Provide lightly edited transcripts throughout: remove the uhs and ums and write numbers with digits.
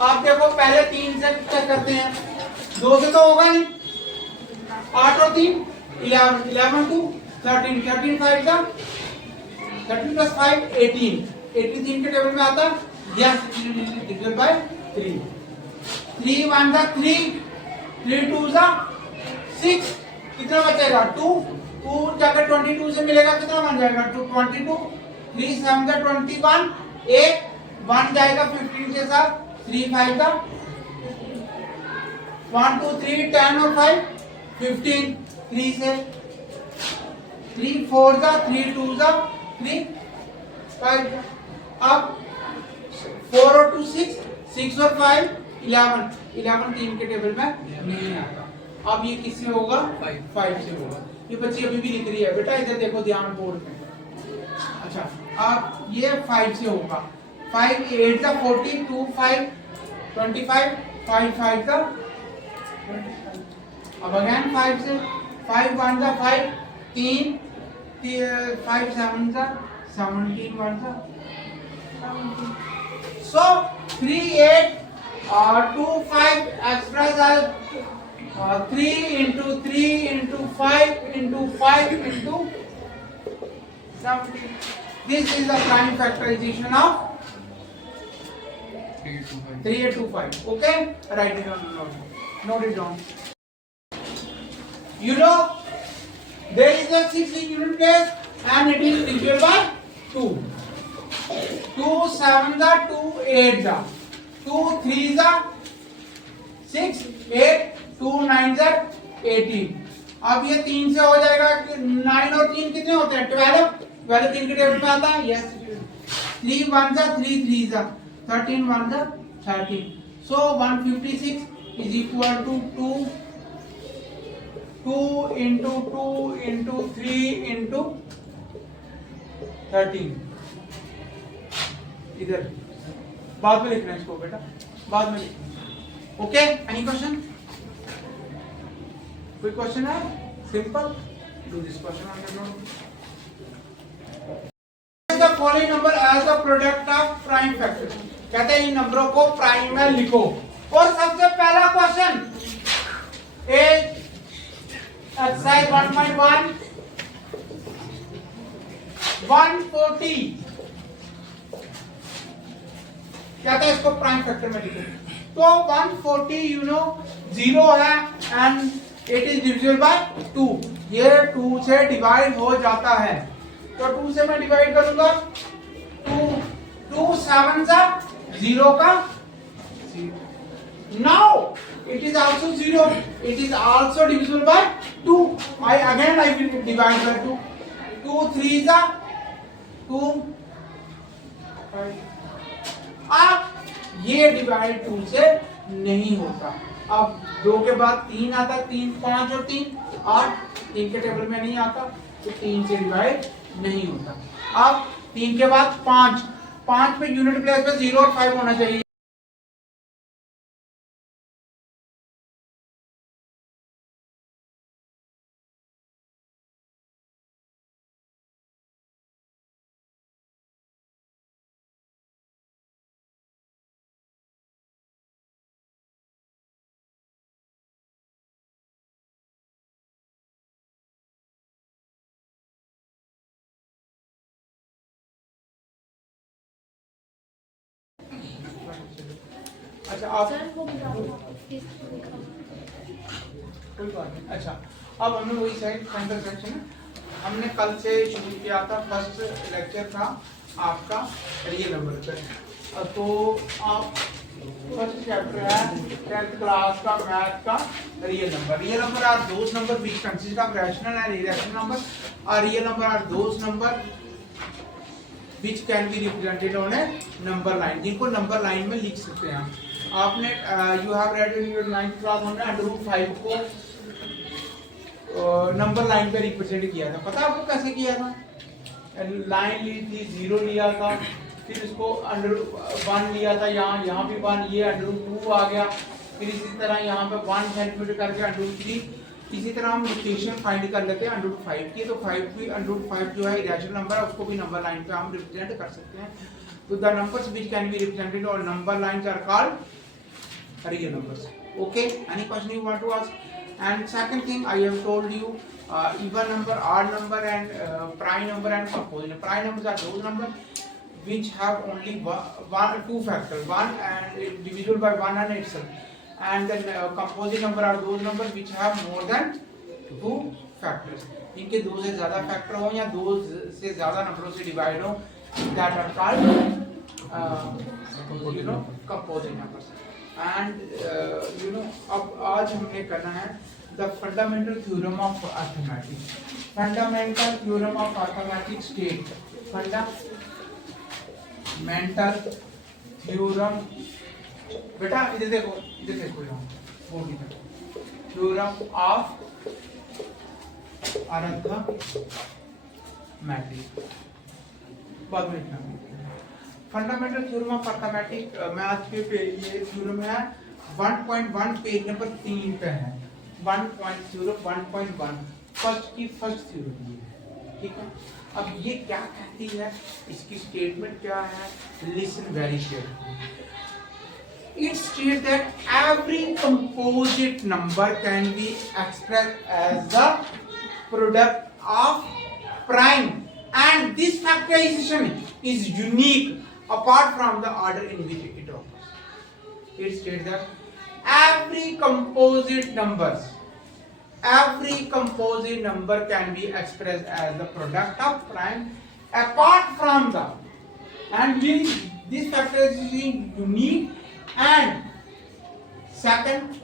आप देखो पहले 3 से चेक करते हैं, 2 से तो होगा नहीं, 8 और 3 11, 11 2 13, 13 5 का 13 प्लस 5 18, 83 के टेबल में आता है, यस डिवाइडेड बाय 3, 3 1 जा 3, 3 2 जा 6, कितना बचेगा 2, 2 जाकर 22 से मिलेगा कितना बन जाएगा 2 22, 3 7 जा 21, 1 जाएगा 15 के साथ, 3 5 का 1 2 3 10 और 5 15, 3 से 3 4 जा 3 2 जा 3 5, अब 4 और 2 6, 6 और 5 11, 11 3 के टेबल में नहीं आता। अब ये किससे होगा 5 से होगा। ये बच्ची अभी भी लिख रही है बेटा, इधर देखो ध्यान बोर्ड में। अच्छा अब ये 5 से होगा, 5 8 का 40, 2 5 25, 5 5 का 25, अब अगेन 5 से 5 1 का 5 3 5 7 का 17 1 का 17, so 3 8 2 5 express as 3 into 3 into 5 into 5 into 17. This is the prime factorization of 3825. Okay, write it down. Note it down. You know there is a 6 in unit place and it is divisible by 2. 2 7 the 2 8 the 2 3 the 6 8 2 9 the 18। अब ये 3 से हो जाएगा, 9 और 3 कितने होते हैं 12, 12 3 के टेबल में आता है, यस 3 1 जा 3 3 जा 13 1 जा 13, so 156 is equal to 2 into 2 into 3 into 13। इधर बाद में लिखना है इसको बेटा, बाद में लिखना। Okay, any question? कोई क्वेश्चन है? Simple, do this question on your note. The following number as the product of prime factor, कहते हैं इन नंबरों को प्राइम में लिखो। और सबसे पहला क्वेश्चन ए एक्सरसाइज 1.1 140 कहता है इसको प्राइम फैक्टर में लिखो। तो 140 यू नो 0 है and it is divisible by 2, ये 2 से डिवाइड हो जाता है, तो 2 से मैं डिवाइड करूंगा 2 7 जा 0 का 0, now it is also 0, it is also divisible by 2, I will divide by 2, 2 3 जा 2 5, अब ये डिवाइड 2 से नहीं होता। अब 2 के बाद 3 आता, 3 5 और 3 8, 3 के टेबल में नहीं आता, तो 3 से डिवाइड नहीं होता। अब 3 के बाद 5, 5 पे यूनिट प्लेस पे 0 और 5 होना चाहिए। अच्छा आप कोई बात नहीं। अच्छा अब हमने वही सेंटर सेक्शन है, हमने कल से शुरू किया था, फर्स्ट लेक्चर था आपका रियल नंबर का। तो आप फर्स्ट चैप्टर है 10th क्लास का मैथ का real number. Real number are those number which consist of rational and irrational number, और real number are those number which can be represented on a number line, जिनको number line में लिख सकते हैं। आपने you have read in your 9th class, हमने √5 को number line पे रिप्रेजेंट किया था। पता आपको कैसे किया था? लाइन ली थी, 0 लिया था, फिर इसको √1 लिया था, यहाँ भी 1, ये √2 आ गया, फिर इसी तरह यहाँ पे 1 सेंटीमीटर करके √3, इसी तरह हम लोकेशन फाइंड कर लेते हैं √5 की। तो 5 भी √5 जो है इरेशनल नंबर है, उसको भी नंबर लाइन पे हम रिप्रेजेंट कर सकते हैं। तो the numbers which can be represented on number lines are called real numbers. Okay, any question you want to ask? And second thing, I have told you even number, odd number, and prime number and composite. Prime numbers are those numbers which have only one two factors, one and divisible by one and itself. And then composite number are those numbers which have more than two factors. इनके दो से ज्यादा factor हो या दो से ज्यादा नंबरों से डिवाइड हो, that are called composite numbers. And अब आज हमने करना है the fundamental theorem of arithmetic. Fundamental theorem of arithmetic state. Fundamental theorem, बेटा इधर देखो यहाँ बोर्ड की तरफ. Theorem of arithmetic. बाद में लिखना. Fundamental theorem of arithmetic math के ये थ्योरम है 1.1 पेज नंबर 3 पे है. 1.1 फर्स्ट थ्योरम ये है. ठीक है. अब ये क्या कहती है, इसकी स्टेटमेंट क्या है, listen very carefully. It states that every composite number can be expressed as the product of prime, and this factorization is unique apart from the order in which it occurs. It states that every composite number can be expressed as the product of prime apart from the, and this factorization is unique, and second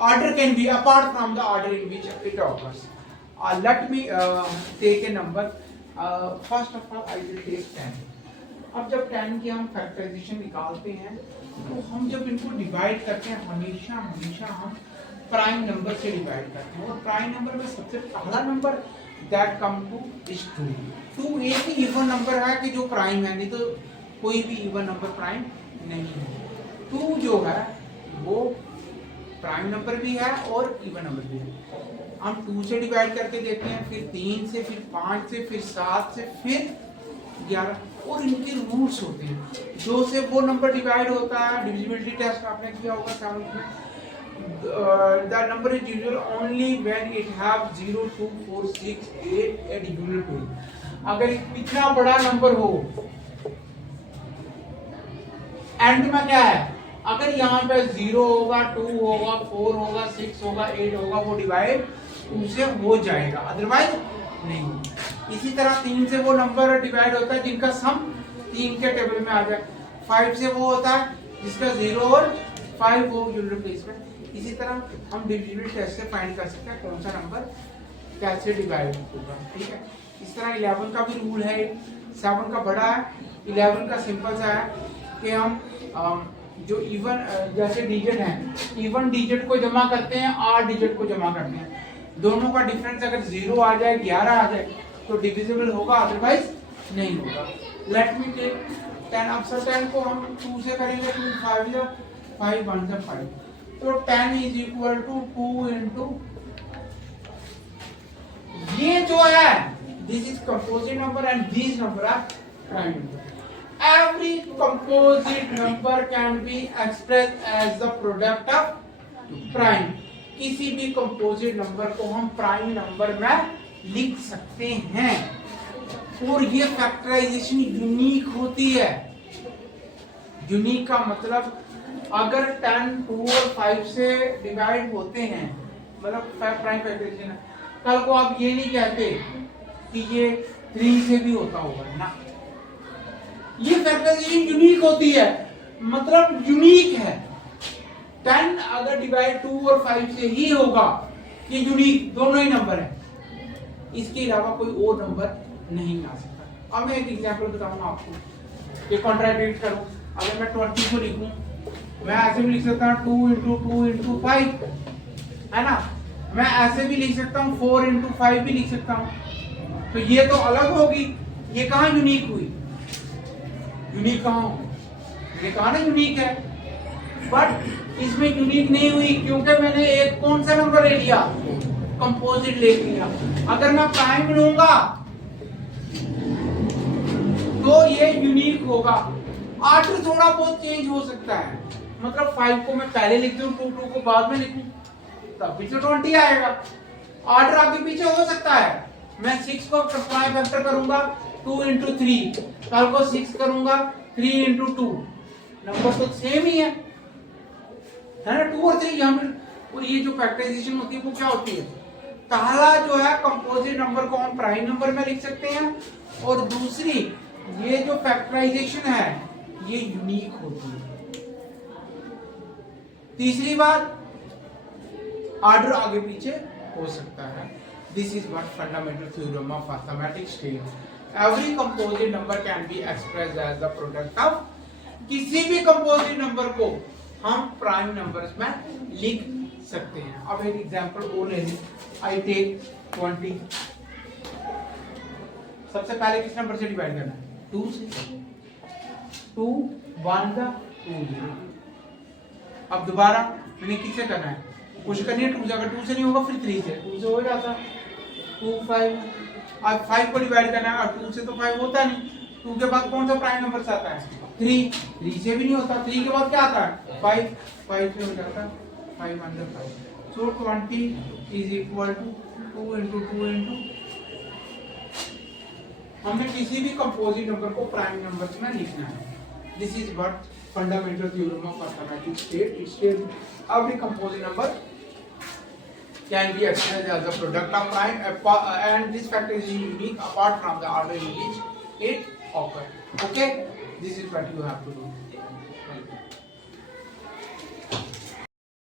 order can be apart from the order in which it occurs. Let me take a number. First of all, I will take 10. अब जब 10 की हम factorisation निकालते हैं तो हम जब इनको डिवाइड करते हैं हमेशा हम प्राइम नंबर से डिवाइड करते हैं. और प्राइम नंबर में सबसे पहला number that come two is 2. 2 एक ही इवन नंबर है कि जो प्राइम है, नहीं तो कोई भी इवन नंबर प्राइम नहीं है. 2 जो है वो प्राइम नंबर भी है और इवन नंबर भी है. हम 2 से डिवाइड करके देखते हैं, फिर 3 से, फिर 5 से, फिर 7 से, फिर 11. और इनके रूट्स होते हैं. 2 से वो नंबर डिवाइड होता है, डिविजिबिलिटी टेस्ट आपने किया होगा 7th में. The number is divisible only when it have 0, 2, 4, 6, 8 and divisible 2. अगर इतना बड़ा नंबर हो, एंड में क्या है, अगर यहाँ पे 0 होगा, 2 होगा, 4 होगा, 6 होगा, 8 होगा, वो डिवाइड 2 से हो जाएगा, अदरवाइज नहीं. इसी तरह 3 से वो नंबर डिवाइड होता है जिनका सम 3 के टेबल में आ जाए. 5 से वो होता है जिसका 0 और 5 हो यूनिट प्लेस में. इसी तरह हम डिविजिबिलिटी टेस्ट से फाइंड कर सकते हैं कौन सा नंबर कैसे डिवाइड होगा. ठीक है. इस तरह 11 का भी रूल है. 7 का बड़ा है, 11 का सिंपल सा है कि हम जो इवन जैसे डिजिट हैं, इवन डिजिट को जमा करते हैं, आड डिजिट को जमा करते हैं. दोनों का डिफरेंस अगर 0 आ जाए, 11 आ जाए तो डिविजिबल होगा, अदरवाइज नहीं होगा. Let me take 10. अब सर 10 को हम 2 से करेंगे, 2 5 या 5 1 से 5, तो 10 इज इक्वल टू 2 इंटू ये जो है, this is composite number and this number are prime number. Every composite number can be expressed as the product of prime. किसी भी composite number को हम प्राइम नंबर में लिख सकते हैं. और ये फैक्टराइजेशन यूनिक होती है. यूनिक का मतलब अगर 10, 2 और 5 से डिवाइड होते हैं, मतलब प्राइम फैक्टराइजेशन, कल को आप ये नहीं कहते कि ये 3 से भी होता होगा ना. ये फैक्टराइजेशन यूनिक होती है, मतलब यूनिक है. 10 अगर डिवाइड 2 और 5 से ही होगा, ये यूनिक दोनों ही नंबर है, इसके अलावा कोई और नंबर नहीं आ सकता. अब मैं एक एग्जांपल बताऊंगा आपको, ये कॉन्ट्राडिक्ट करूं. अगर मैं 20 को लिखूं, मैं ऐसे भी लिख सकता हूं 2 इंटू 2 इंटू 5, है ना. मैं ऐसे भी लिख सकता हूं 4 इंटू 5 भी लिख सकता हूं. तो ये तो अलग होगी, ये कहाँ यूनिक हुई? यूनिक कहाँ होगी? मैंने कहा ना यूनिक है, बट इसमें यूनिक नहीं हुई क्योंकि मैंने एक कौन सा नंबर ले लिया, कंपोजिट ले लिया. अगर मैं प्राइम लूंगा तो ये यूनिक होगा. ऑर्डर थोड़ा बहुत चेंज हो सकता है, मतलब 5 को मैं पहले लिख दूं, 2 को बाद में लिखूं, तब भी तो 20 आएगा। ऑर्डर आगे पीछे हो सकता है। मैं 6 को प्राइम फैक्टर करूंगा 2 into 3, कल को 6 करूंगा 3 into 2, नंबर तो सेम ही है ना, 2 और 3 यहाँ पर। और ये जो फैक्टराइजेशन होती है वो क्या होती है, पहला जो है कंपोजिट नंबर को हम प्राइम नंबर में लिख सकते हैं, और दूसरी ये जो फैक्टराइजेशन है ये यूनिक होती है। तीसरी बात, ऑर्डर आगे पीछे हो सकता है। This is what fundamental theorem of mathematics states. Every composite number can be expressed as the product of, किसी भी कंपोजिट नंबर को हम प्राइम नंबर्स में लिख सकते हैं। अब एक एग्जांपल और ले लें, आई टेक 20। सबसे पहले किस नंबर से डिवाइड करना है, 2 से। 2 1 का 2 0। अब दोबारा मैंने किससे करना है, कुछ करनी है 2 से, अगर 2 से नहीं होगा फिर 3 से, 2 से हो जाता 2 5। अब 5 को डिवाइड करना है, और 2 से तो 5 होता नहीं, 2 के बाद कौन सा प्राइम नंबर से आता है, 3। 3 से भी नहीं होता, 3 के बाद क्या आता है, 5। 5 से हो जाता 5 under 5। So 20 is equal to 2 into 2 into, हमने किसी भी कंपोजिट नंबर को प्राइम नंबर्स में लिखना है। This is what fundamental theorem of mathematics state. It states every composite number can be expressed as a product of prime, and this factor is unique apart from the order in which it occurs. Okay, this is what you have to do.